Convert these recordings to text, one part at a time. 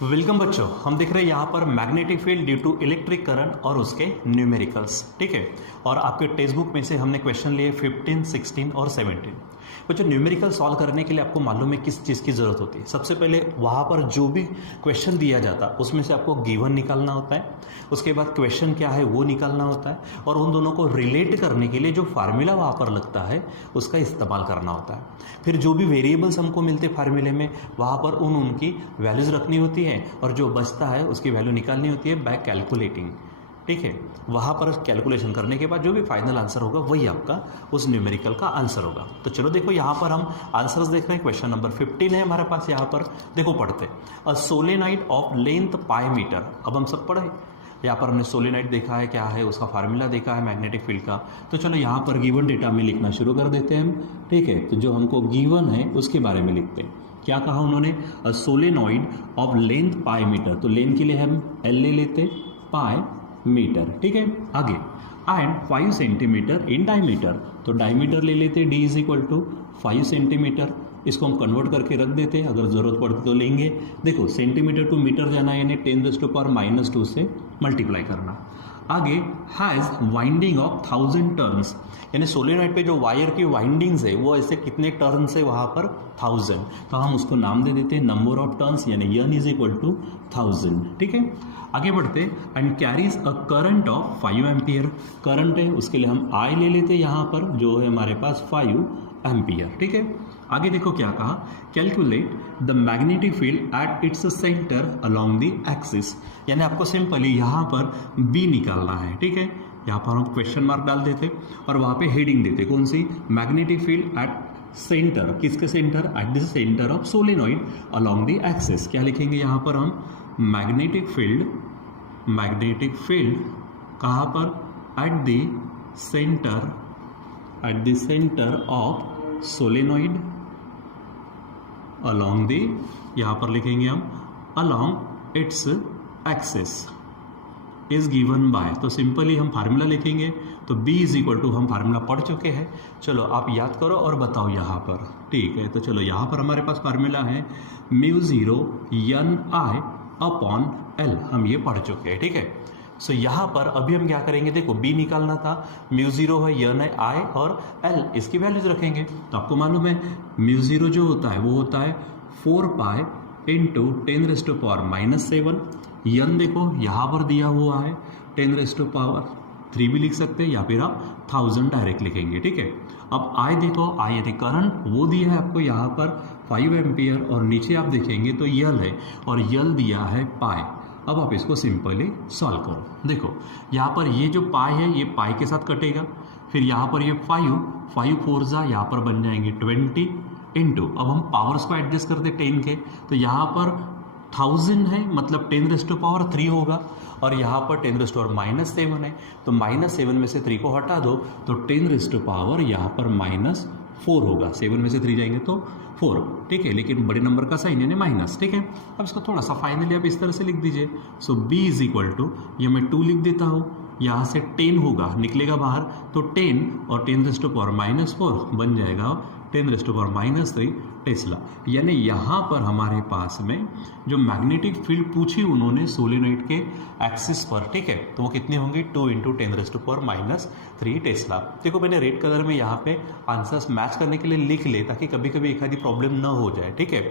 Welcome बच्चों, हम देख रहे हैं यहाँ पर magnetic field due to electric current और उसके न्यूमेरिकल्स। ठीक है, और आपके टेक्स्ट बुक में से हमने क्वेश्चन लिए 15, 16 और 17। बच्चों, न्यूमेरिकल सॉल्व करने के लिए आपको मालूम है किस चीज़ की ज़रूरत होती है। सबसे पहले वहाँ पर जो भी क्वेश्चन दिया जाता है उसमें से आपको गिवन निकालना होता है, उसके बाद क्वेश्चन क्या है वो निकालना होता है, और उन दोनों को रिलेट करने के लिए जो फार्मूला वहाँ पर लगता है उसका इस्तेमाल करना होता है। फिर जो भी वेरिएबल्स हमको मिलते फार्मूले में वहाँ पर उनकी वैल्यूज़ रखनी होती है, और जो बचता है उसकी वैल्यू निकालनी होती है बाय कैलकुलेटिंग। ठीक है, वहाँ पर कैलकुलेशन करने के बाद जो भी फाइनल आंसर होगा वही आपका उस न्यूमेरिकल का आंसर होगा। तो चलो देखो, यहाँ पर हम आंसर्स देख रहे हैं। क्वेश्चन नंबर 15 है हमारे पास। यहाँ पर देखो पढ़ते, a solenoid of length pi metre. अब हम सब पढ़े, यहाँ पर हमने सोलेनाइड देखा है क्या है, उसका फार्मूला देखा है मैग्नेटिक फील्ड का। तो चलो यहाँ पर गिवन डेटा में लिखना शुरू कर देते हैं हम। ठीक है, तो जो हमको गिवन है उसके बारे में लिखते हैं। क्या कहा उन्होंने, a solenoid of length pi metre. तो लेंथ के लिए हम एल ले लेते, पाई मीटर। ठीक है, आगे एंड 5 सेंटीमीटर इन डायमीटर। तो डायमीटर ले लेते, D is equal to 5 centimetre. इसको हम कन्वर्ट करके रख देते हैं, अगर ज़रूरत पड़ती तो लेंगे। देखो, सेंटीमीटर टू मीटर जाना यानी 10⁻⁻² से मल्टीप्लाई करना। आगे हैज़ वाइंडिंग ऑफ 1000 टर्न्स, यानी सोलेनॉइड पे जो वायर की वाइंडिंग्स है वो ऐसे कितने टर्न्स है वहाँ पर 1000। तो हम उसको नाम दे देते हैं नंबर ऑफ टर्न्स, यानी n इज इक्वल टू 1000। ठीक है, आगे बढ़ते, and carries a current of 5 ampere. Current है उसके लिए हम I ले लेते यहाँ पर, जो है हमारे पास 5 एम्पियर। ठीक है, आगे देखो क्या कहा, calculate the magnetic field at its centre along the axis. यानी आपको सिंपली यहाँ पर B निकालना है। ठीक है, यहाँ पर हम क्वेश्चन मार्क डाल देते और वहाँ पे हेडिंग देते, कौन सी, मैग्नेटिक फील्ड एट सेंटर। किसके centre, at the centre of solenoid along the axis. क्या लिखेंगे यहाँ पर हम, मैग्नेटिक फील्ड कहाँ पर, at the centre of solenoid along the, यहाँ पर लिखेंगे हम along its axis is given by. तो सिंपली हम फार्मूला लिखेंगे, तो B इज इक्वल टू, हम फार्मूला पढ़ चुके हैं, चलो आप याद करो और बताओ यहाँ पर। ठीक है, तो चलो यहाँ पर हमारे पास फार्मूला है μ0 Ni अपॉन L, हम ये पढ़ चुके हैं। ठीक है, सो यहाँ पर अभी हम क्या करेंगे, देखो B निकालना था, μ0 है Ni और L, इसकी वैल्यूज रखेंगे। तो आपको मालूम है μ0 जो होता है वो होता है 4 पाई इंटू 10⁻⁻7। n देखो यहाँ पर दिया हुआ है 10⁻³ भी लिख सकते हैं, या फिर आप 1000 डायरेक्ट लिखेंगे। ठीक है, अब I देखो, I यानी करंट वो दिया है आपको यहाँ पर 5 एम्पियर, और नीचे आप देखेंगे तो L है और L दिया है पाई। अब आप इसको सिंपली सॉल्व करो। देखो यहाँ पर ये जो पाई है ये पाई के साथ कटेगा, फिर यहाँ पर ये 5 4 जा यहाँ पर बन जाएंगे 20 इंटू, अब हम पावर्स को एडजस्ट करते 10 के, तो यहाँ पर 1000 है मतलब 10⁻³ होगा, और यहाँ पर 10⁻⁻7 है, तो -7 में से 3 को हटा दो तो 10⁻, यहाँ पर -4 होगा। 7 में से 3 जाएंगे तो 4। ठीक है, लेकिन बड़े नंबर का साइन यानी माइनस। ठीक है, अब इसको थोड़ा सा फाइनली आप इस तरह से लिख दीजिए। सो B इज इक्वल टू, ये मैं 2 लिख देता हूँ, यहाँ से 10 होगा निकलेगा बाहर, तो 10 और 10⁻⁻4 बन जाएगा 10⁻³ टेस्ला। यानी यहाँ पर हमारे पास में जो मैग्नेटिक फील्ड पूछी उन्होंने सोलेनॉइड के एक्सिस पर, ठीक है, तो वो कितनी होंगी, 2 × 10⁻³ टेस्ला। देखो मैंने रेड कलर में यहाँ पे आंसर्स मैच करने के लिए लिख ले, ताकि कभी कभी एक आधी प्रॉब्लम ना हो जाए। ठीक है,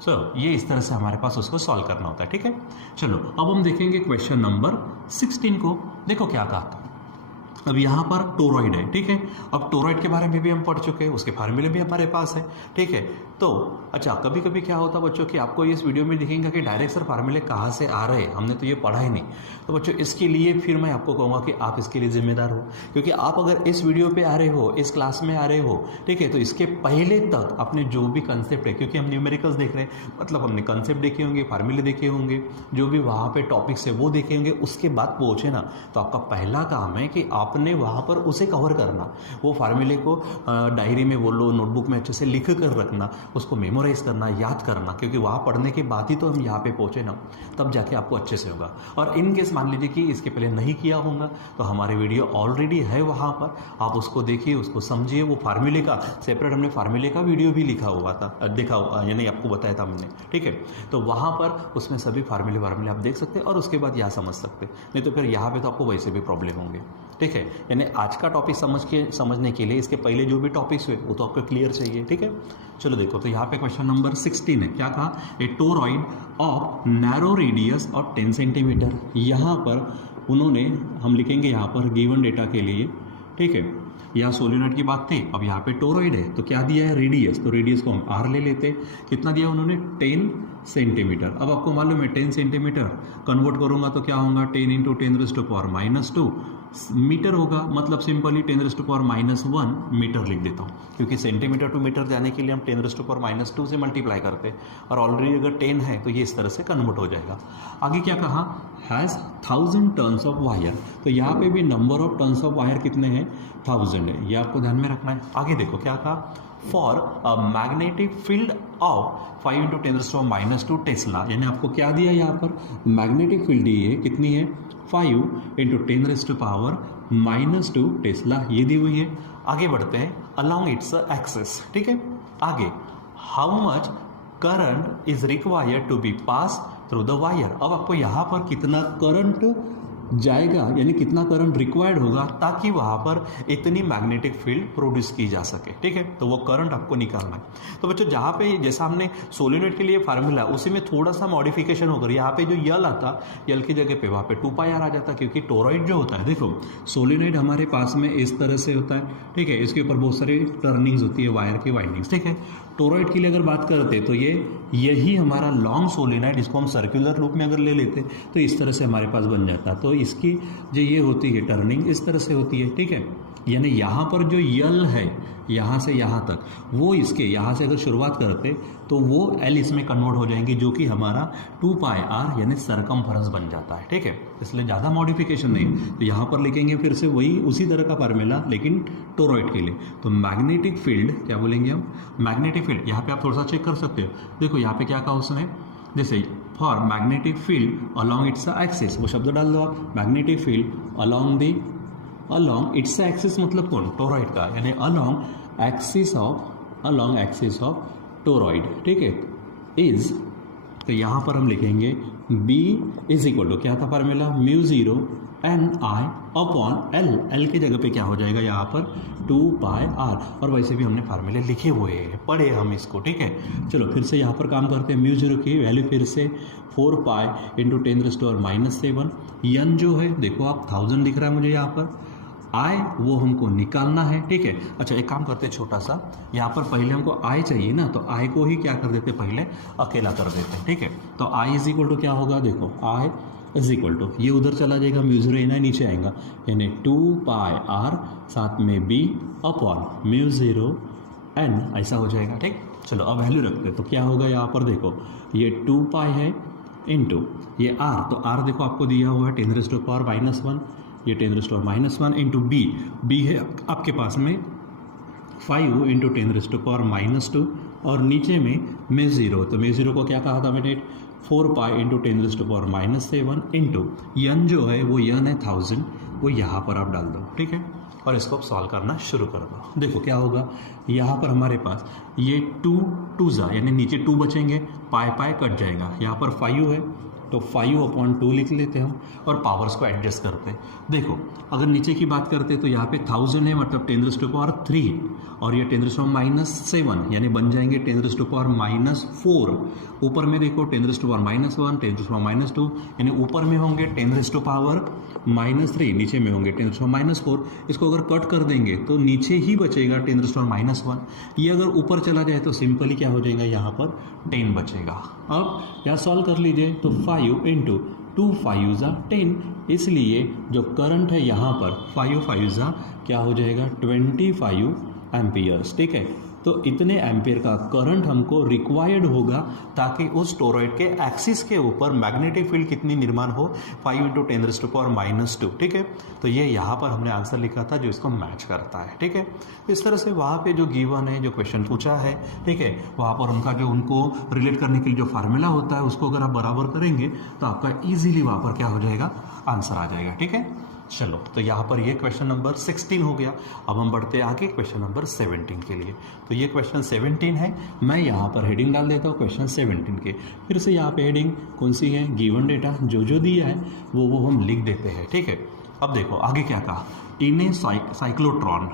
सो ये इस तरह से हमारे पास उसको सॉल्व करना होता है। ठीक है, चलो अब हम देखेंगे क्वेश्चन नंबर 16 को। देखो क्या कहा, अब यहाँ पर टोरॉइड है। ठीक है, अब टोरॉइड के बारे में भी हम पढ़ चुके हैं, उसके फार्मूले भी हमारे पास है। ठीक है, तो अच्छा, कभी कभी क्या होता है बच्चों कि आपको इस वीडियो में दिखेंगे कि डायरेक्ट सर फार्मूले कहाँ से आ रहे हैं, हमने तो ये पढ़ा ही नहीं। तो बच्चों इसके लिए फिर मैं आपको कहूँगा कि आप इसके लिए जिम्मेदार हो, क्योंकि आप अगर इस वीडियो पे आ रहे हो, इस क्लास में आ रहे हो, ठीक है, तो इसके पहले तक आपने जो भी कंसेप्ट है, क्योंकि हम न्यूमेरिकल्स देख रहे हैं, मतलब हमने कंसेप्ट देखे होंगे, फार्मूले देखे होंगे, जो भी वहाँ पे टॉपिक्स है वो देखे होंगे, उसके बाद पहुँचे ना, तो आपका पहला काम है कि आपने वहाँ पर उसे कवर करना, वो फार्मूले को डायरी में बोलो, नोटबुक में अच्छे से लिख कर रखना, उसको मेमोराइज करना, याद करना, क्योंकि वहाँ पढ़ने के बाद ही तो हम यहाँ पे पहुँचे ना, तब जाके आपको अच्छे से होगा। और इन केस मान लीजिए कि इसके पहले नहीं किया होगा तो हमारे वीडियो ऑलरेडी है वहाँ पर, आप उसको देखिए, उसको समझिए। वो फार्मूले का सेपरेट हमने फार्मूले का वीडियो भी लिखा हुआ था, देखा हुआ, यानी आपको बताया था हमने, ठीक है। तो वहाँ पर उसमें सभी फार्मूले आप देख सकते हैं और उसके बाद यहाँ समझ सकते हैं, नहीं तो फिर यहाँ पे तो आपको वैसे भी प्रॉब्लम होंगे, ठीक है। यानी आज का टॉपिक समझने के लिए इसके पहले जो भी टॉपिक्स हुए वो तो आपको क्लियर चाहिए, ठीक है। चलो देखो, तो यहाँ पे क्वेश्चन नंबर 16 है, क्या कहा, a toroid of narrow radius of 10 centimetre. यहाँ पर उन्होंने, हम लिखेंगे यहाँ पर गिवन डेटा के लिए, ठीक है। यहाँ सोलिनॉइड की बात थी, अब यहाँ पे टोरॉइड है तो क्या दिया है, रेडियस, तो रेडियस को हम आर ले लेते। कितना दिया उन्होंने, 10 सेंटीमीटर। अब आपको मालूम है 10 सेंटीमीटर कन्वर्ट करूंगा तो क्या होगा, 10 इंटू 10⁻⁻2 मीटर होगा, मतलब सिंपली 10⁻⁻1 मीटर लिख देता हूँ, क्योंकि सेंटीमीटर टू मीटर जाने के लिए हम 10⁻⁻2 से मल्टीप्लाई करते हैं, और ऑलरेडी अगर 10 है तो ये इस तरह से कन्वर्ट हो जाएगा। आगे क्या कहा, हैज़ 1000 टर्न्स ऑफ वायर, तो यहाँ पे भी number of turns of wire कितने हैं, 1000 है, ये आपको ध्यान में रखना है। आगे देखो क्या कहा, for a magnetic field of 5 into 10⁻⁻2 Tesla, यानी आपको क्या दिया यहाँ पर, मैग्नेटिक फील्ड दी है, कितनी है, 5 इंटू 10⁻⁻2 टेस्ला, ये दी हुई है। आगे बढ़ते हैं, अलॉन्ग इट्स एक्सेस, ठीक है। आगे, how much current is required to be pass through the wire. अब आपको यहाँ पर कितना करंट जाएगा, यानी कितना करंट रिक्वायर्ड होगा ताकि वहाँ पर इतनी मैग्नेटिक फील्ड प्रोड्यूस की जा सके, ठीक है। तो वो करंट आपको निकालना है। तो बच्चों, जहाँ पे जैसा हमने सोलिनॉइड के लिए फार्मूला, उसी में थोड़ा सा मॉडिफिकेशन होकर यहाँ पे जो यल आता, यल की जगह पे वहाँ पे 2πr आ जाता, क्योंकि टोरॉइड जो होता है, देखो सोलिनॉइड हमारे पास में इस तरह से होता है, ठीक है, इसके ऊपर बहुत सारी टर्निंग्स होती है वायर की, वाइंडिंग्स, ठीक है। टोरॉइड के लिए अगर बात करते तो यही हमारा लॉन्ग सोलिनॉइड, इसको हम सर्कुलर रूप में अगर ले लेते तो इस तरह से हमारे पास बन जाता। तो इसकी जो ये होती है टर्निंग इस तरह से होती है, ठीक है। यानी यहाँ पर जो यल है यहाँ से यहाँ तक, वो इसके यहाँ से अगर शुरुआत करते तो वो एल इसमें कन्वर्ट हो जाएंगी, जो कि हमारा 2πr यानी सरकमफरेंस बन जाता है, ठीक है। इसलिए ज़्यादा मॉडिफिकेशन नहीं, तो यहाँ पर लिखेंगे फिर से वही उसी तरह का फार्मूला, लेकिन टोरॉइड के लिए। तो मैग्नेटिक फील्ड क्या बोलेंगे हम, मैग्नेटिक फील्ड, यहाँ पे आप थोड़ा सा चेक कर सकते हो, देखो यहाँ पे क्या कहा उसने, जैसे for magnetic field along its axis, वो शब्द डाल दो आप, magnetic field along its axis, मतलब कौन, टोरॉइड का, यानी अलॉन्ग एक्सिस ऑफ टोरॉइड, ठीक है, इज, तो यहाँ पर हम लिखेंगे B इज इक्वल टू, क्या था फार्मूला, μ0 Ni अपॉन एल की जगह पे क्या हो जाएगा यहाँ पर 2πr, और वैसे भी हमने फार्मूले लिखे हुए हैं, पढ़े हम इसको, ठीक है। चलो फिर से यहाँ पर काम करते हैं, μ0 की वैल्यू फिर से 4π इंटू 10⁻⁻7, n जो है देखो आप 1000 दिख रहा है मुझे यहाँ पर, आय वो हमको निकालना है, ठीक है। अच्छा एक काम करते हैं छोटा सा, यहाँ पर पहले हमको आय चाहिए ना, तो आय को ही क्या कर देते, पहले अकेला कर देते हैं, ठीक है। तो आई इज इक्वल टू क्या होगा, देखो आई इज इक्वल टू, ये उधर चला जाएगा, μ0 नीचे आएगा, यानी 2πr साथ में b अपॉन μ0 n, ऐसा हो जाएगा, ठीक। चलो अब वैल्यू रखते, तो क्या होगा यहाँ पर देखो, ये 2π है इंटू ये r, तो r देखो आपको दिया हुआ है 10⁻⁻1, ये 10⁻⁻1 इंटू b है आपके पास में 5 इंटू 10⁻⁻2, और नीचे में μ0, तो μ0 को क्या कहा था मैंने, 4π इंटू 10⁻⁻7 इंटू n जो है वो n है 1000, वो यहाँ पर आप डाल दो, ठीक है, और इसको आप सॉल्व करना शुरू कर दो। देखो क्या होगा, यहाँ पर हमारे पास ये 2 यानी नीचे 2 बचेंगे, पाई कट जाएगा, यहाँ पर 5 है तो 5/2 लिख लेते हैं हम, और पावर्स को एडजस्ट करते हैं। देखो अगर नीचे की बात करते तो यहाँ पे 1000 है, मतलब 10⁻3, और ये 10⁻7 यानी बन जाएंगे 10⁻4। ऊपर में देखो 10⁻1, 10⁻2, यानी ऊपर में होंगे 10⁻3, नीचे में होंगे 10⁻4। इसको अगर कट कर देंगे तो नीचे ही बचेगा 10⁻1। ये अगर ऊपर चला जाए तो सिंपली क्या हो जाएगा, यहाँ पर 10 बचेगा। अब यहाँ सॉल्व कर लीजिए, तो 5 इंटू 2 5 10, इसलिए जो करंट है यहाँ पर 5 5 क्या हो जाएगा 25 एम्पियर्स, ठीक है। तो इतने एम्पियर का करंट हमको रिक्वायर्ड होगा ताकि उस टोरॉइड के एक्सिस के ऊपर मैग्नेटिक फील्ड कितनी निर्माण हो, 5 × 10⁻², ठीक है। तो ये यहाँ पर हमने आंसर लिखा था जो इसको मैच करता है, ठीक है। इस तरह से वहाँ पे जो गिवन है, जो क्वेश्चन पूछा है, ठीक है, वहाँ पर उनका जो उनको रिलेट करने के लिए जो फार्मूला होता है उसको अगर आप बराबर करेंगे तो आपका ईजिली वहाँ पर क्या हो जाएगा, आंसर आ जाएगा, ठीक है। चलो, तो यहाँ पर ये क्वेश्चन नंबर 16 हो गया। अब हम बढ़ते हैं आगे क्वेश्चन नंबर 17 के लिए। तो ये क्वेश्चन 17 है, मैं यहाँ पर हेडिंग डाल देता हूँ क्वेश्चन 17 के। फिर से यहाँ पे हेडिंग कौन सी है, गिवन डेटा जो दिया है वो हम लिख देते हैं, ठीक है। अब देखो आगे क्या कहा, इन ए साइक्लोट्रॉन,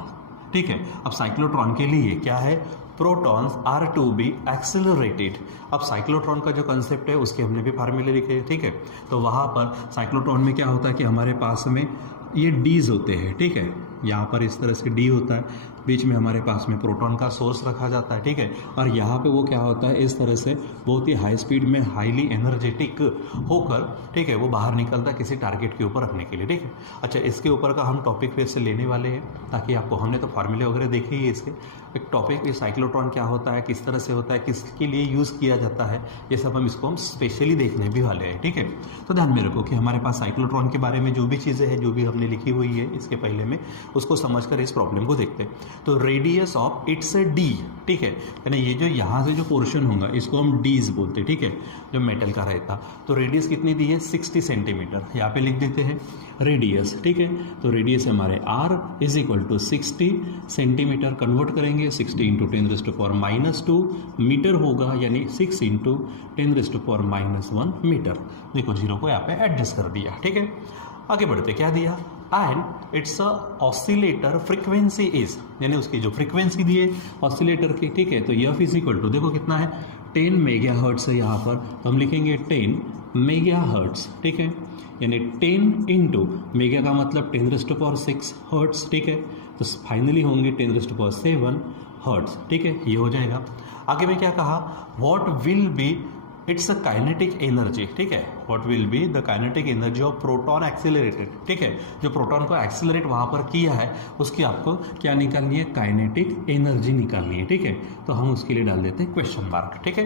ठीक है। अब साइक्लोट्रॉन के लिए क्या है, protons are to be accelerated. अब साइक्लोट्रॉन का जो कंसेप्ट है उसके हमने भी फार्मूले लिखे, ठीक है। तो वहाँ पर साइक्लोट्रॉन में क्या होता है कि हमारे पास में ये डीज होते हैं, ठीक है। यहाँ पर इस तरह से डी होता है, बीच में हमारे पास में प्रोटॉन का सोर्स रखा जाता है, ठीक है। और यहाँ पे वो क्या होता है, इस तरह से बहुत ही हाई स्पीड में हाईली एनर्जेटिक होकर, ठीक है, वो बाहर निकलता है किसी टारगेट के ऊपर रखने के लिए, ठीक है। अच्छा, इसके ऊपर का हम टॉपिक फिर से लेने वाले हैं ताकि आपको, हमने तो फार्मूले वगैरह देखे ही इसके, एक टॉपिक साइक्लोट्रॉन क्या होता है, किस तरह से होता है, किसके लिए यूज़ किया जाता है, ये सब हम इसको हम स्पेशली देखने भी वाले हैं, ठीक है। तो ध्यान में रखो कि हमारे पास साइक्लोट्रॉन के बारे में जो भी चीज़ें हैं, जो भी हमने लिखी हुई है इसके पहले में, उसको समझकर इस प्रॉब्लम को देखते हैं। तो radius of it's A D, ठीक है, यानी ये जो यहाँ से जो पोर्शन होगा इसको हम डीज बोलते हैं, ठीक है, जो मेटल का रहता। तो रेडियस कितनी दी है, 60 सेंटीमीटर, यहाँ पे लिख देते हैं रेडियस, ठीक है। तो रेडियस हमारे r = 60 सेंटीमीटर, कन्वर्ट करेंगे 60 × 10⁻² मीटर होगा, यानी 6 × 10⁻1 मीटर। देखो जीरो को यहाँ पे एडजस्ट कर दिया, ठीक है। आगे बढ़ते, क्या दिया, and it's a oscillator frequency is, यानी उसकी जो फ्रीक्वेंसी दी है ऑसिलेटर की, ठीक है। तो F = देखो कितना है, 10 मेगाहर्ट्ज है, यहाँ पर हम लिखेंगे 10 मेगाहर्ट्ज, ठीक है। यानी 10 × मेगा का मतलब 10⁻6 हर्ट्ज, ठीक है। तो फाइनली होंगे 10⁻7 हर्ट्ज, ठीक है, ये हो जाएगा। आगे में क्या कहा, what will be it's a kinetic energy, ठीक है, what will be the kinetic energy of proton accelerated, ठीक है। जो प्रोटॉन को एक्सेलरेट वहाँ पर किया है उसकी आपको क्या निकालनी है, काइनेटिक एनर्जी निकालनी है, ठीक है। तो हम उसके लिए डाल देते हैं क्वेश्चन मार्क, ठीक है।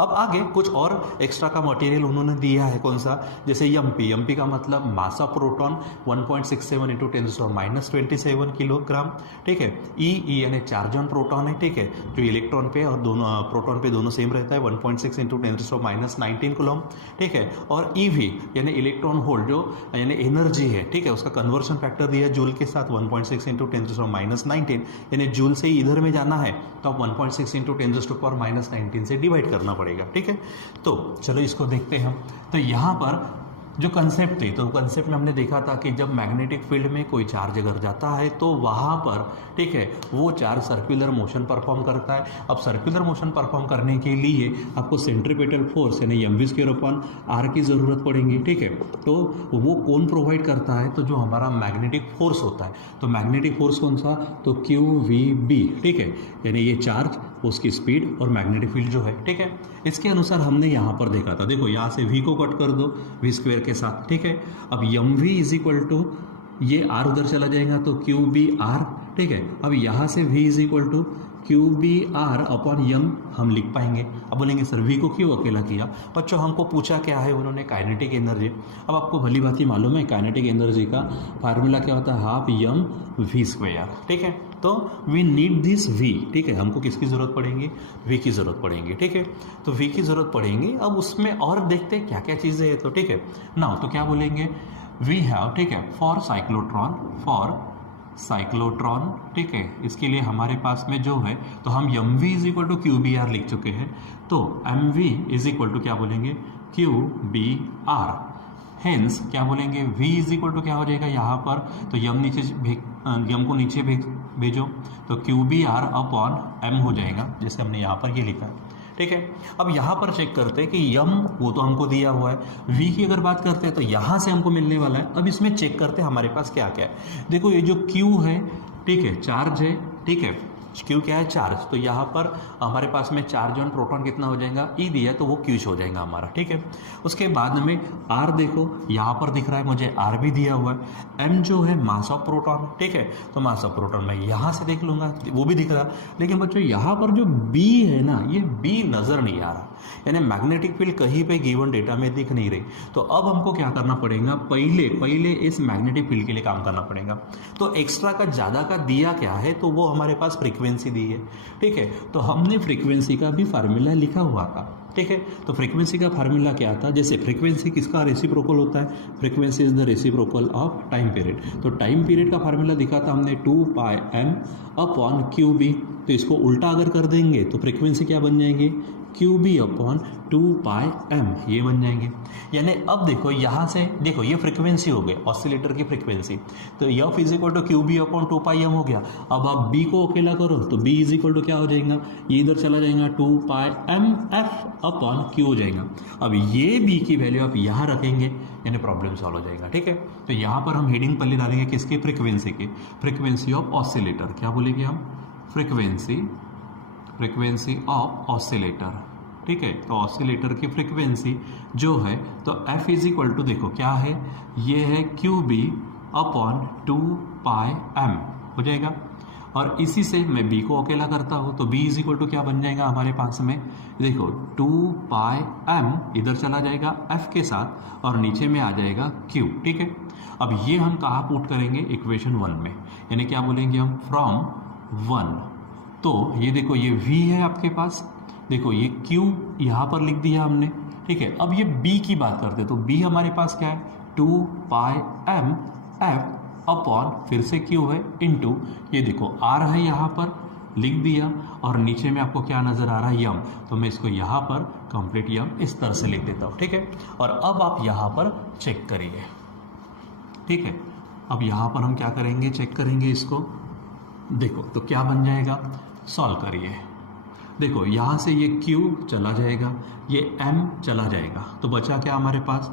अब आगे कुछ और एक्स्ट्रा का मटेरियल उन्होंने दिया है, कौन सा, जैसे एमपी का मतलब मास ऑफ प्रोटॉन 1.67 × 10⁻27 किलोग्राम, ठीक है। ई यानी चार्ज ऑन प्रोटॉन है, ठीक है, जो इलेक्ट्रॉन पे और दोनों प्रोटॉन पे दोनों सेम रहता है, 1.6 × 10⁻19 कूलम, ठीक है। और ईवी यानी इलेक्ट्रॉन होल्ड जो यानी एनर्जी है, ठीक है, उसका कन्वर्शन फैक्टर दिया है जूल के साथ 1.6 × 10⁻19, यानी जूल से इधर में जाना है तो आप 1.6 × 10⁻19 से डिवाइड करना पड़ेगा, ठीक है। तो चलो इसको देखते हैं हम। तो यहाँ पर जो कंसेप्ट थी, तो कंसेप्ट में हमने देखा था कि जब मैग्नेटिक फील्ड में कोई चार्ज अगर जाता है तो वहाँ पर, ठीक है, वो चार्ज सर्कुलर मोशन परफॉर्म करता है। अब सर्कुलर मोशन परफॉर्म करने के लिए आपको सेंट्रीपेटल फोर्स यानी mv²/r की ज़रूरत पड़ेगी, ठीक है। तो वो कौन प्रोवाइड करता है, तो जो हमारा मैग्नेटिक फोर्स होता है, तो मैग्नेटिक फोर्स कौन सा, तो QVB, ठीक है, यानी ये चार्ज, उसकी स्पीड और मैग्नेटिक फील्ड जो है, ठीक है। इसके अनुसार हमने यहाँ पर देखा था, देखो यहाँ से v को कट कर दो v² के साथ, ठीक है। अब mv = ये r उधर चला जाएगा तो QBr, ठीक है। अब यहाँ से v = QBr/m हम लिख पाएंगे। अब बोलेंगे सर v को क्यों अकेला किया, बच्चों हमको पूछा क्या है उन्होंने, काइनेटिक एनर्जी। अब आपको भली बात ही मालूम है काइनेटिक एनर्जी का फार्मूला क्या होता है, 12mv², ठीक है। तो वी नीड दिस v, ठीक है, हमको किसकी ज़रूरत पड़ेगी, v की ज़रूरत पड़ेगी, ठीक है। तो v की ज़रूरत पड़ेगी। अब उसमें और देखते हैं क्या क्या चीज़ें हैं, तो ठीक है ना। तो क्या बोलेंगे, वी हैव, ठीक है, फॉर साइक्लोट्रॉन, ठीक है, इसके लिए हमारे पास में जो है, तो हम mv = QBr लिख चुके हैं। तो mv = क्या बोलेंगे, QBr। हेंस क्या बोलेंगे, v = क्या हो जाएगा यहाँ पर, तो यम को नीचे भेजो तो QBr/m हो जाएगा, जैसे हमने यहाँ पर ये लिखा है, ठीक है। अब यहाँ पर चेक करते हैं कि यम वो तो हमको दिया हुआ है, v की अगर बात करते हैं तो यहाँ से हमको मिलने वाला है। अब इसमें चेक करते हैं हमारे पास क्या क्या है। देखो ये जो q है, ठीक है, चार्ज है, ठीक है, क्यू क्या है, चार्ज। तो यहाँ पर हमारे पास में चार्ज ऑन प्रोटॉन कितना हो जाएगा, ई दिया है तो वो क्यूच हो जाएगा हमारा, ठीक है। उसके बाद में आर देखो यहाँ पर दिख रहा है मुझे, आर भी दिया हुआ है। एम जो है मास ऑफ प्रोटॉन, ठीक है, तो मास ऑफ प्रोटॉन मैं यहाँ से देख लूँगा, वो भी दिख रहा। लेकिन बच्चों यहाँ पर जो बी है ना, ये बी नज़र नहीं आ रहा, यानी मैग्नेटिक फील्ड कहीं पे गिवन डेटा में दिख नहीं रही। तो अब हमको क्या करना पड़ेगा, पहले इस मैग्नेटिक फील्ड के लिए काम करना पड़ेगा। तो एक्स्ट्रा का ज़्यादा का दिया क्या है, तो वो हमारे पास फ्रीक्वेंसी दी है, ठीक है। तो हमने फ्रीक्वेंसी का भी फार्मूला लिखा हुआ था, ठीक है। तो फ्रीक्वेंसी का फार्मूला क्या था, जैसे फ्रीक्वेंसी किसका रेसिप्रोकल होता है, frequency is the reciprocal of time period. तो टाइम पीरियड का फार्मूला दिखा था हमने 2πm अपॉन QB। तो इसको उल्टा अगर कर देंगे तो फ्रीक्वेंसी क्या बन जाएंगे, QB अपॉन 2πm, ये बन जाएंगे। यानी अब देखो यहाँ से देखो ये फ्रीक्वेंसी हो गई, ऑसिलेटर की फ्रीक्वेंसी। तो F is equal to QB upon 2πm हो गया। अब आप B को अकेला करो तो B इज इक्वल टू क्या हो जाएगा, ये इधर चला जाएगा 2πmf अपॉन Q हो जाएगा। अब ये B की वैल्यू आप यहाँ रखेंगे, यानी प्रॉब्लम सॉल्व हो जाएगा, ठीक है। तो यहाँ पर हम हेडिंग पहले डालेंगे किसकी, फ्रीक्वेंसी की, फ्रीक्वेंसी ऑफ ऑसिलेटर। क्या बोलेंगे हम, फ्रीक्वेंसी ऑफ ऑसिलेटर, ठीक है। तो ऑसिलेटर की फ्रीक्वेंसी जो है, तो F इज इक्वल टू देखो क्या है, ये है QB अपॉन 2πm हो जाएगा। और इसी से मैं B को अकेला करता हूँ तो B इज इक्वल टू क्या बन जाएगा हमारे पास में, देखो 2πm इधर चला जाएगा F के साथ और नीचे में आ जाएगा Q, ठीक है। अब ये हम कहाँ पुट करेंगे, इक्वेशन 1 में, यानी क्या बोलेंगे हम, फ्रॉम 1। तो ये देखो ये V है आपके पास, देखो ये Q यहाँ पर लिख दिया हमने, ठीक है। अब ये B की बात करते हैं तो B हमारे पास क्या है, 2πm F अपॉन फिर से Q है इंटू ये देखो R है यहाँ पर लिख दिया, और नीचे में आपको क्या नज़र आ रहा है, यम। तो मैं इसको यहाँ पर कंप्लीट यम इस तरह से लिख देता हूँ, ठीक है। और अब आप यहाँ पर चेक करिए, ठीक है। अब यहाँ पर हम क्या करेंगे, चेक करेंगे इसको, देखो तो क्या बन जाएगा, सॉल्व करिए। देखो यहाँ से ये Q चला जाएगा, ये M चला जाएगा, तो बचा क्या हमारे पास,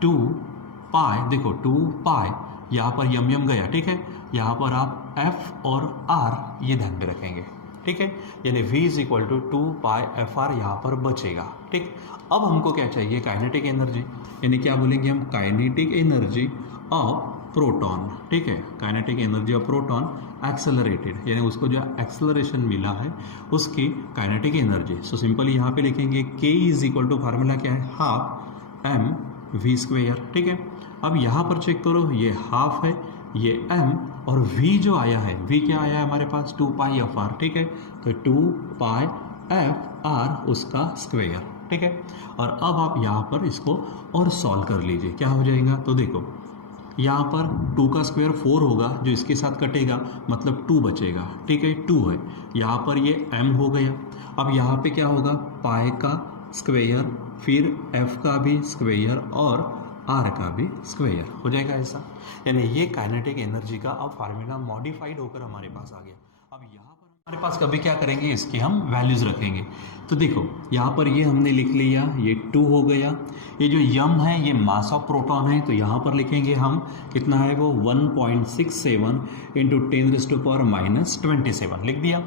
2π, देखो 2π यहाँ पर यम गया, ठीक है। यहाँ पर आप F और R ये ध्यान में रखेंगे, ठीक है। यानी V is equal to 2πfr यहाँ पर बचेगा, ठीक। अब हमको क्या चाहिए, काइनेटिक एनर्जी, यानी क्या बोलेंगे हम, काइनेटिक एनर्जी ऑफ प्रोटॉन, ठीक है। Kinetic energy of proton accelerated, यानी उसको जो एक्सेलरेशन मिला है उसकी काइनेटिक एनर्जी। सो सिंपली यहाँ पे लिखेंगे K is equal to, formula क्या है, हाफ mv², ठीक है। अब यहाँ पर चेक करो, ये हाफ है, ये m, और v जो आया है, v क्या आया है हमारे पास, 2πfr, ठीक है। तो 2πfr उसका स्क्वायर, ठीक है। और अब आप यहाँ पर इसको और सॉल्व कर लीजिए, क्या हो जाएगा, तो देखो यहाँ पर 2 का स्क्वायर 4 होगा, जो इसके साथ कटेगा मतलब 2 बचेगा, ठीक है, 2 है। यहाँ पर ये m हो गया। अब यहाँ पे क्या होगा, पाई का स्क्वायर, फिर f का भी स्क्वायर और r का भी स्क्वायर हो जाएगा ऐसा। यानी ये काइनेटिक एनर्जी का अब फार्मूला मॉडिफाइड होकर हमारे पास आ गया। अब यहाँ पर हमारे पास कभी क्या करेंगे, इसकी हम वैल्यूज़ रखेंगे। तो देखो यहाँ पर ये हमने लिख लिया, ये 2 हो गया। ये जो यम है ये मास ऑफ प्रोटॉन है, तो यहाँ पर लिखेंगे हम कितना है वो 1.67 इंटू 10⁻27 लिख दिया।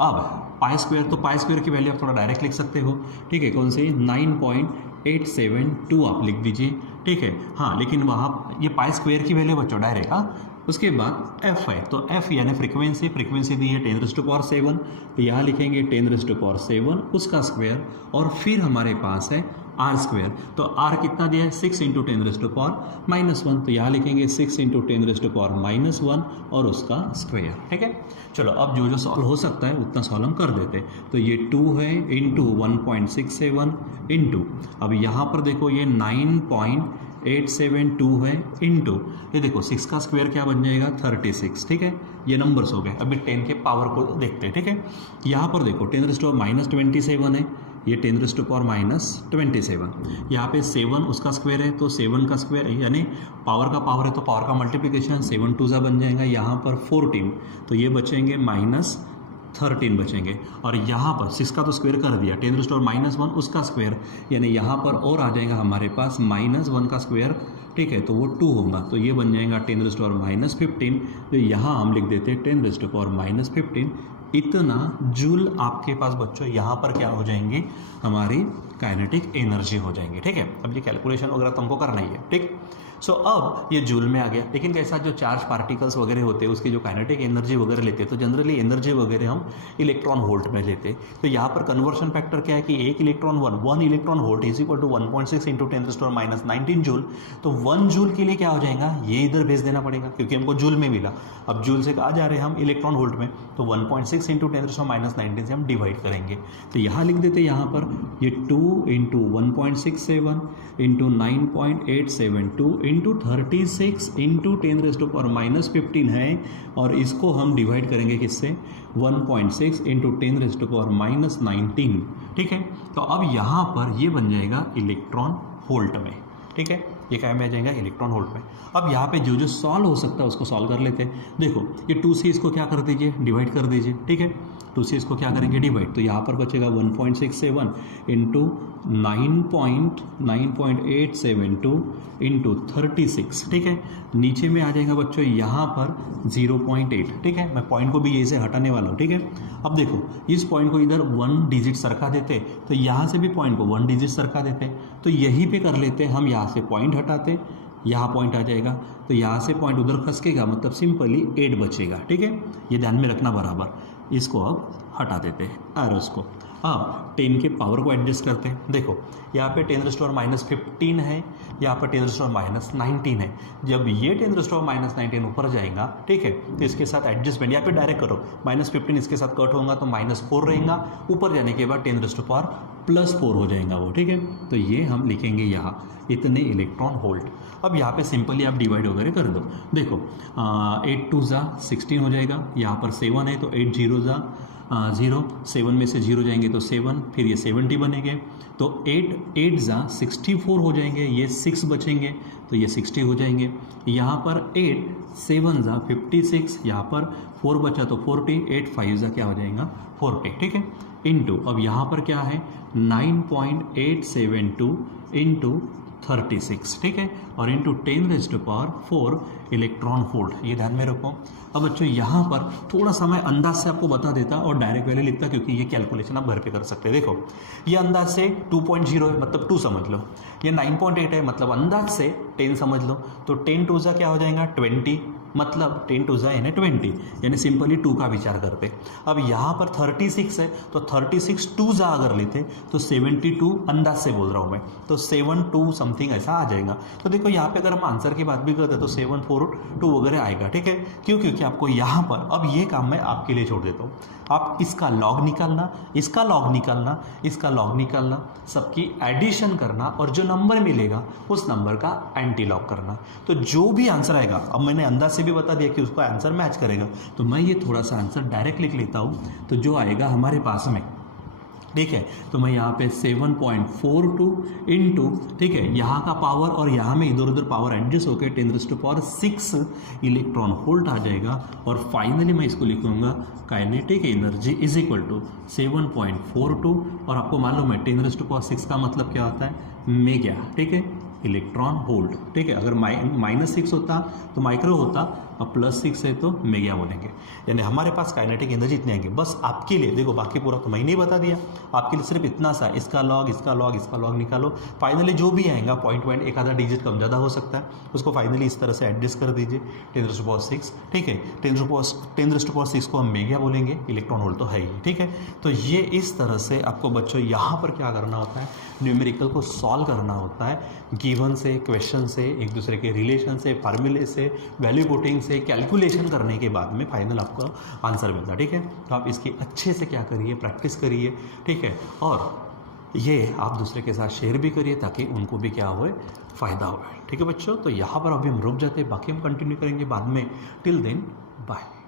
अब पाई स्क्वायर, तो पाई स्क्वायर की वैल्यू आप थोड़ा डायरेक्ट लिख सकते हो, ठीक है। कौन सी, 9.872 आप लिख दीजिए, ठीक है। हाँ, लेकिन वहाँ ये पाई स्क्वायर की वैल्यू बच्चों डायरेक्ट, हाँ। उसके बाद f है, तो f यानी फ्रीक्वेंसी दी है 10⁻7, तो यहाँ लिखेंगे 10⁻7 उसका स्क्वायर, और फिर हमारे पास है r स्क्वायर। तो r कितना दिया है, 6 इंटू 10⁻⁻1, तो यहाँ लिखेंगे 6 इंटू 10⁻⁻1 और उसका स्क्वायर, ठीक है। चलो अब जो सॉल्व हो सकता है उतना सॉल्व हम कर देते। तो ये 2 है इंटू 1.67 इंटू, अब यहाँ पर देखो ये 9.872 है इंटू, ये देखो 6 का स्क्वायर क्या बन जाएगा, 36, ठीक है। ये नंबर्स हो गए। अभी 10 के पावर को देखते हैं, ठीक है। यहाँ पर देखो 10⁻⁻27 है, ये 10⁻⁻27, यहाँ पे 7 उसका स्क्वायर है, तो 7 का स्क्वायर यानी पावर का पावर है तो पावर का मल्टीप्लिकेशन 7 2 बन जाएगा। यहाँ पर 14, तो ये बचेंगे -13 बचेंगे। और यहाँ पर 6 का तो स्क्वायर कर दिया, 10⁻⁻1 उसका स्क्वायर, यानी यहाँ पर और आ जाएगा हमारे पास -1 का स्क्वायर, ठीक है। तो वो 2 होगा, तो ये बन जाएगा 10⁻⁻15, तो यहाँ हम लिख देते हैं 10⁻⁻15 इतना जूल आपके पास बच्चों यहाँ पर क्या हो जाएंगे, हमारी काइनेटिक एनर्जी हो जाएंगे। ठीक है, अब ये कैलकुलेशन वगैरह तुमको करना ही है। ठीक, सो अब ये जूल में आ गया, लेकिन कैसा जो चार्ज पार्टिकल्स वगैरह होते हैं उसकी जो काइनेटिक एनर्जी वगैरह लेते हैं, तो जनरली एनर्जी वगैरह हम इलेक्ट्रॉन वोल्ट में लेते हैं। तो यहाँ पर कन्वर्शन फैक्टर क्या है कि एक electron one electron volt is equal to 1.6 into 10⁻⁻19 joule. तो 1 जूल के लिए क्या हो जाएगा, ये इधर भेज देना पड़ेगा क्योंकि हमको जूल में मिला। अब जूल से कहा जा रहे हैं हम इलेक्ट्रॉन वोल्ट में, तो 1.6 इंटू 10⁻19 से हम डिवाइड करेंगे। तो यहाँ लिख देते, यहाँ पर ये 2 इंटू 1.67 इंटू 9.872 इंटू 36 इंटू 10⁻⁻15 है, और इसको हम डिवाइड करेंगे किससे, 1.6 इंटू 10⁻⁻19। ठीक है, तो अब यहाँ पर ये बन जाएगा इलेक्ट्रॉन वोल्ट में। ठीक है, ये क्या में आ जाएगा, इलेक्ट्रॉन वोल्ट में। अब यहाँ पे जो जो सॉल्व हो सकता है उसको सॉल्व कर लेते हैं। देखो ये 2 से इसको क्या कर दीजिए, डिवाइड कर दीजिए। ठीक है, 2 से इसको क्या करेंगे, डिवाइड। तो यहाँ पर बचेगा 1.67 इंटू 9.872 इंटू 36। ठीक है, नीचे में आ जाएगा बच्चों यहाँ पर 0.8। ठीक है, मैं पॉइंट को भी यहीं से हटाने वाला हूँ। ठीक है, अब देखो इस पॉइंट को इधर 1 डिजिट सरका देते, तो यहाँ से भी पॉइंट को 1 डिजिट सरका देते, तो यहीं पे कर लेते हम, यहाँ से पॉइंट हटाते, यहाँ पॉइंट आ जाएगा, तो यहाँ से पॉइंट उधर खसकेगा, मतलब सिंपली 8 बचेगा। ठीक है, ये ध्यान में रखना बराबर। इसको अब हटा देते हैं एरोस को। अब 10 के पावर को एडजस्ट करते हैं। देखो यहाँ पे 10⁻⁻15 है, यहाँ पर 10⁻⁻19 है। जब ये 10⁻⁻19 ऊपर जाएगा, ठीक है, तो इसके साथ एडजस्टमेंट यहाँ पे डायरेक्ट करो, -15 इसके साथ कट होगा तो -4 रहेगा। ऊपर जाने के बाद 10⁻+4 हो जाएगा वो। ठीक है, तो ये हम लिखेंगे यहाँ इतने इलेक्ट्रॉन वोल्ट। अब यहाँ पे सिंपली आप डिवाइड वगैरह कर दो। देखो 8 2 ज़ा 16 हो जाएगा, यहाँ पर 7 है तो 8 0 ज़ा 0, 7 में से 0 जाएंगे तो 7, फिर ये 70 बनेंगे, तो 8 8 ज़ा 64 हो जाएंगे, ये 6 बचेंगे तो ये 60 हो जाएंगे। यहाँ पर 8 7 ज़ा 56, यहाँ पर 4 बचा तो 40, 8 5 ज़ा क्या हो जाएगा 40। ठीक है, इंटू अब यहाँ पर क्या है 9.872 इंटू 36। ठीक है, और इंटू 10⁻⁴ इलेक्ट्रॉन वोल्ट, ये ध्यान में रखो। अब बच्चों यहाँ पर थोड़ा सा मैं अंदाज से आपको बता देता और डायरेक्ट वैल्यू लिखता, क्योंकि ये कैलकुलेशन आप घर पे कर सकते हैं। देखो ये अंदाज से 2.0 है, मतलब 2 समझ लो, ये 9.8 है, मतलब अंदाज से 10 समझ लो, तो 10 2 ज़ा क्या हो जाएगा 20, मतलब 10 2 ज़ा यानी 20, यानी सिंपली 2 का विचार करते। अब यहाँ पर 36 है, तो 36 2 ज़ा अगर लेते तो 72, अंदाज से बोल रहा हूँ मैं, तो 72 समथिंग ऐसा आ जाएगा। तो देखो यहाँ पे अगर हम आंसर की बात भी करते तो 742 वगैरह आएगा। ठीक है, क्यों, क्योंकि आपको यहाँ पर अब ये काम मैं आपके लिए छोड़ देता हूँ। आप इसका लॉग निकालना, इसका लॉग निकालना, इसका लॉग निकालना, सबकी एडिशन करना, और जो नंबर मिलेगा उस नंबर का एंटी लॉग करना। तो जो भी आंसर आएगा, अब मैंने अंदाज से भी बता दिया कि उसका आंसर मैच करेगा, तो मैं ये थोड़ा सा आंसर डायरेक्ट लिख लेता हूँ। तो जो आएगा हमारे पास में, ठीक है, तो मैं यहाँ पे 7.42 इंटू, ठीक है, यहाँ का पावर और यहाँ में इधर उधर पावर एडजस्ट होकर 10⁻⁶ इलेक्ट्रॉन वोल्ट आ जाएगा। और फाइनली मैं इसको लिखूंगा kinetic energy is equal to 7.42, और आपको मालूम है 10⁻⁶ का मतलब क्या होता है, मेगा। ठीक है, इलेक्ट्रॉन वोल्ट। ठीक है, अगर -6 होता तो माइक्रो होता, और +6 है तो मेगा बोलेंगे। यानी हमारे पास काइनेटिक एनर्जी इतनी आएंगे। बस आपके लिए देखो, बाकी पूरा तो मैंने ही बता दिया, आपके लिए सिर्फ इतना सा, इसका लॉग, इसका लॉग, इसका लॉग निकालो। फाइनली जो भी आएगा पॉइंट एक आधा डिजिट कम ज़्यादा हो सकता है, उसको फाइनली इस तरह से एडजस्ट कर दीजिए 10⁻⁶। ठीक है, 10⁻⁶ को हम मेगा बोलेंगे, इलेक्ट्रॉन वोल्ट तो है ही। ठीक है, तो ये इस तरह से आपको बच्चों यहाँ पर क्या करना होता है, न्यूमेरिकल को सॉल्व करना होता है, गिवन से, क्वेश्चन से, एक दूसरे के रिलेशन से, फार्मूले से, वैल्यू पुटिंग से, कैलकुलेशन करने के बाद में फाइनल आपको आंसर मिलता है। ठीक है, तो आप इसकी अच्छे से क्या करिए, प्रैक्टिस करिए। ठीक है, और ये आप दूसरे के साथ शेयर भी करिए ताकि उनको भी क्या होए, फ़ायदा होए। ठीक है बच्चों, तो यहाँ पर अभी हम रुक जाते हैं, बाकी हम कंटिन्यू करेंगे बाद में। Till then bye.